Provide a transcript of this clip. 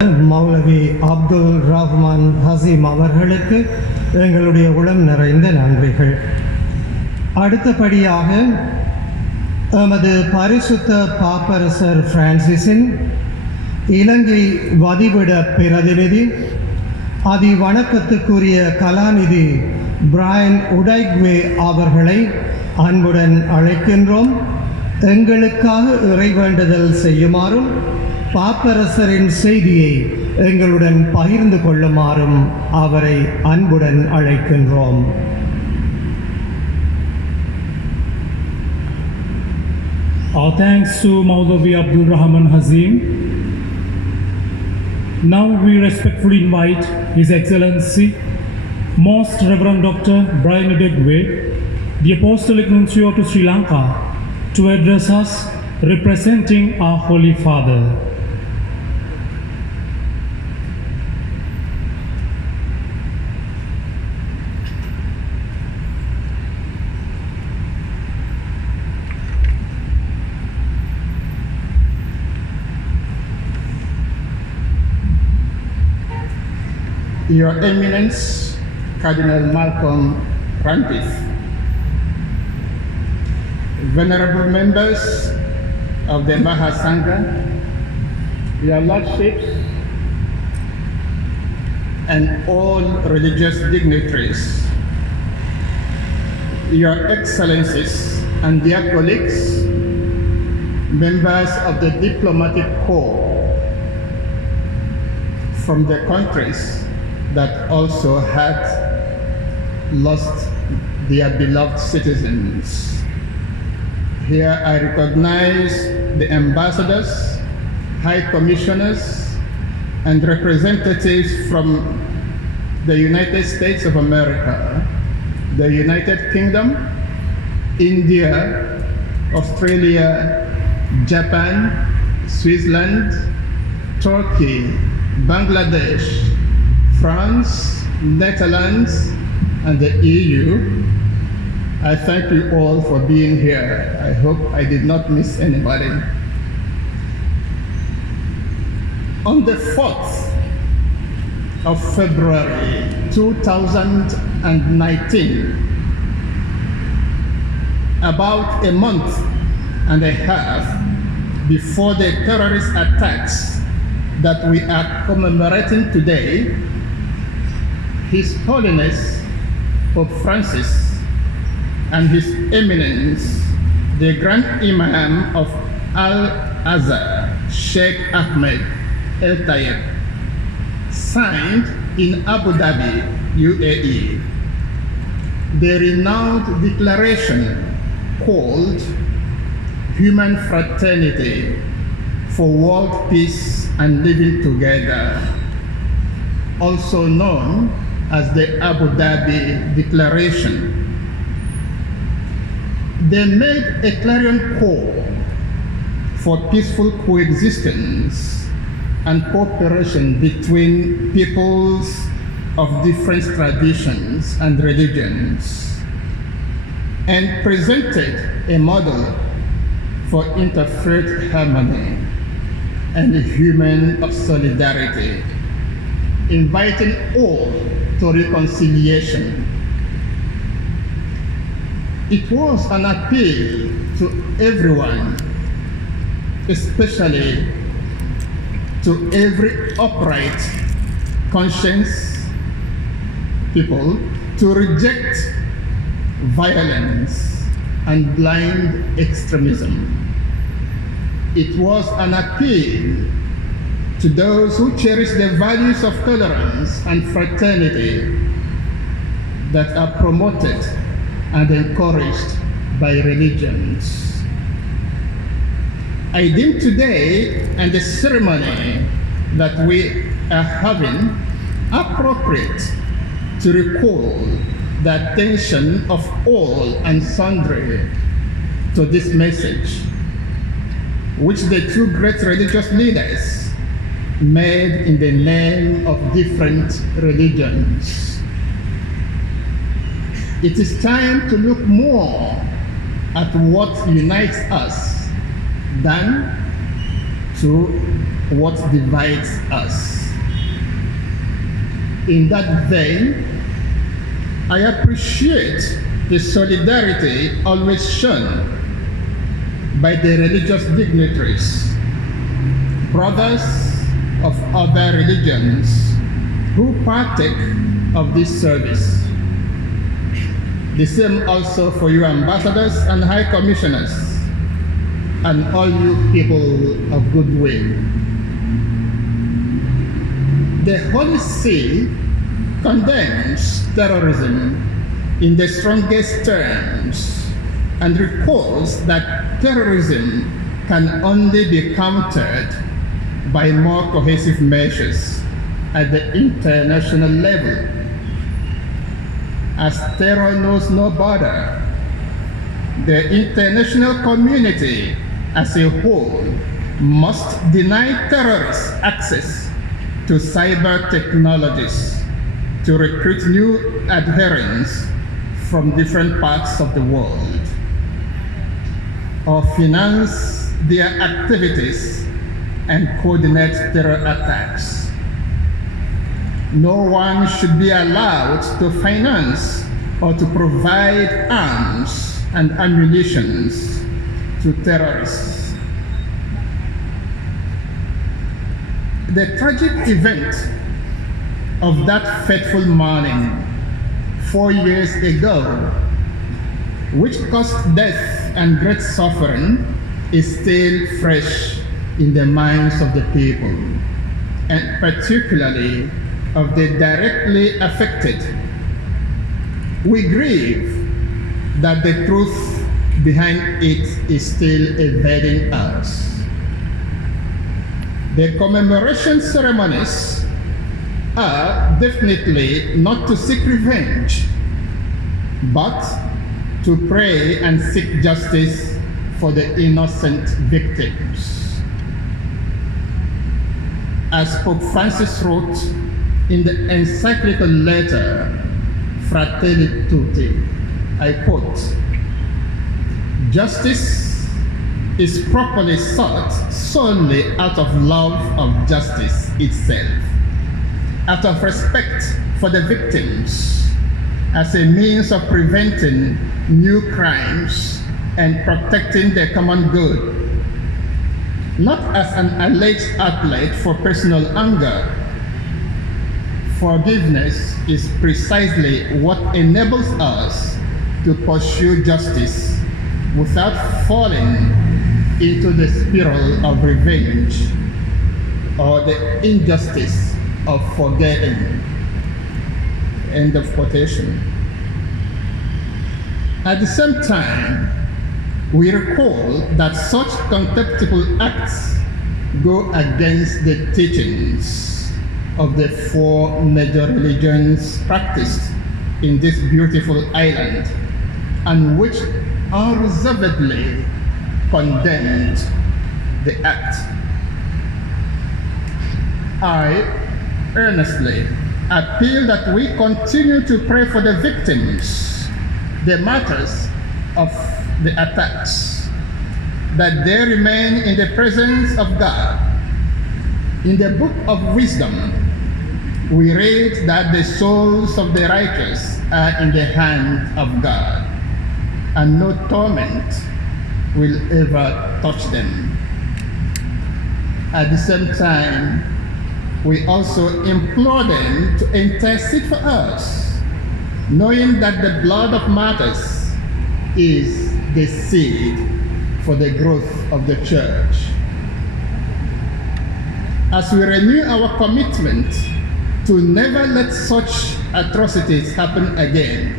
மௌலவி அப்துல் ரஹ்மான் ஹசீம் அவர்களுக்கு எங்களுடைய உளம் நிறைந்த நன்றிகள். அடுத்தபடியாக எமது பரிசுத்த பாப்பரசர் பிரான்சிஸின் இலங்கை வதிவிட பிரதிநிதி அதிவணக்கத்துக்குரிய கலாநிதி பிரையன் உடைக்வே அவர்களை அன்புடன் அழைக்கின்றோம். எங்களுக்காக இறைவேண்டுதல் செய்யுமாறும் பாப்பரசரின் செய்தியை எங்களுடன் பகிர்ந்து கொள்ளுமாறும் அவரை அன்புடன் அழைக்கின்றோம். Our thanks to Maulavi Abdul Rahman Hazim. Now we respectfully invite His Excellency Most Reverend Dr. Brian Udegwe, the Apostolic Nuncio to Sri Lanka, to address us representing our Holy Father. Your Eminence, Cardinal Malcolm Rampith, venerable members of the Mahasangha, your lordships, and all religious dignitaries, your excellencies and dear colleagues, members of the diplomatic corps from the countries that also had lost their beloved citizens. Here I recognize the ambassadors, high commissioners, and representatives from the United States of America, the United Kingdom, India, Australia, Japan, Switzerland, Turkey, Bangladesh, France, Netherlands, and the EU. I thank you all for being here. I hope I did not miss anybody. On the 4th of February 2019, about a month and a half before the terrorist attacks that we are commemorating today, His Holiness Pope Francis and His Eminence, the Grand Imam of Al-Azhar, Sheikh Ahmed El-Tayeb, signed in Abu Dhabi, UAE, the renowned declaration called Human Fraternity for World Peace and Living Together, also known as the Abu Dhabi Declaration. They made a clarion call for peaceful coexistence and cooperation between peoples of different traditions and religions, and presented a model for interfaith harmony and human solidarity, inviting all to reconciliation. It was an appeal to everyone, especially to every upright conscience people, to reject violence and blind extremism. It was an appeal to those who cherish the values of tolerance and fraternity that are promoted and encouraged by religions. I deem today and the ceremony that we are having appropriate to recall the attention of all and sundry to this message, which the two great religious leaders made in the name of different religions. It is time to look more at what unites us than to what divides us. In that vein, I appreciate the solidarity always shown by the religious dignitaries, brothers of other religions who partake of this service. The same also for you ambassadors and high commissioners and all you people of goodwill. The Holy See condemns terrorism in the strongest terms and recalls that terrorism can only be countered by more cohesive measures at the international level. As terror knows no border, the international community as a whole must deny terrorists access to cyber technologies to recruit new adherents from different parts of the world, or finance their activities and coordinate terror attacks. No one should be allowed to finance or to provide arms and ammunition to terrorists. The tragic event of that fateful morning 4 years ago, which caused death and great suffering, is still fresh in the minds of the people, and particularly of the directly affected. We grieve that the truth behind it is still evading us. The commemoration ceremonies are definitely not to seek revenge, but to pray and seek justice for the innocent victims. As Pope Francis wrote in the encyclical letter Fratelli Tutti, I quote, "Justice is properly sought solely out of love of justice itself, out of respect for the victims, as a means of preventing new crimes and protecting the common good, not as an alleged outlet for personal anger. Forgiveness is precisely what enables us to pursue justice without falling into the spiral of revenge or the injustice of forgetting." End of quotation. At the same time, we recall that such contemptible acts go against the teachings of the four major religions practiced in this beautiful island, and which unreservedly condemned the act. I earnestly appeal that we continue to pray for the victims, the martyrs of the attacks, that they remain in the presence of God. In the book of Wisdom, we read that the souls of the righteous are in the hand of God, and no torment will ever touch them. At the same time, we also implore them to intercede for us, knowing that the blood of martyrs is the seed for the growth of the church. As we renew our commitment to never let such atrocities happen again,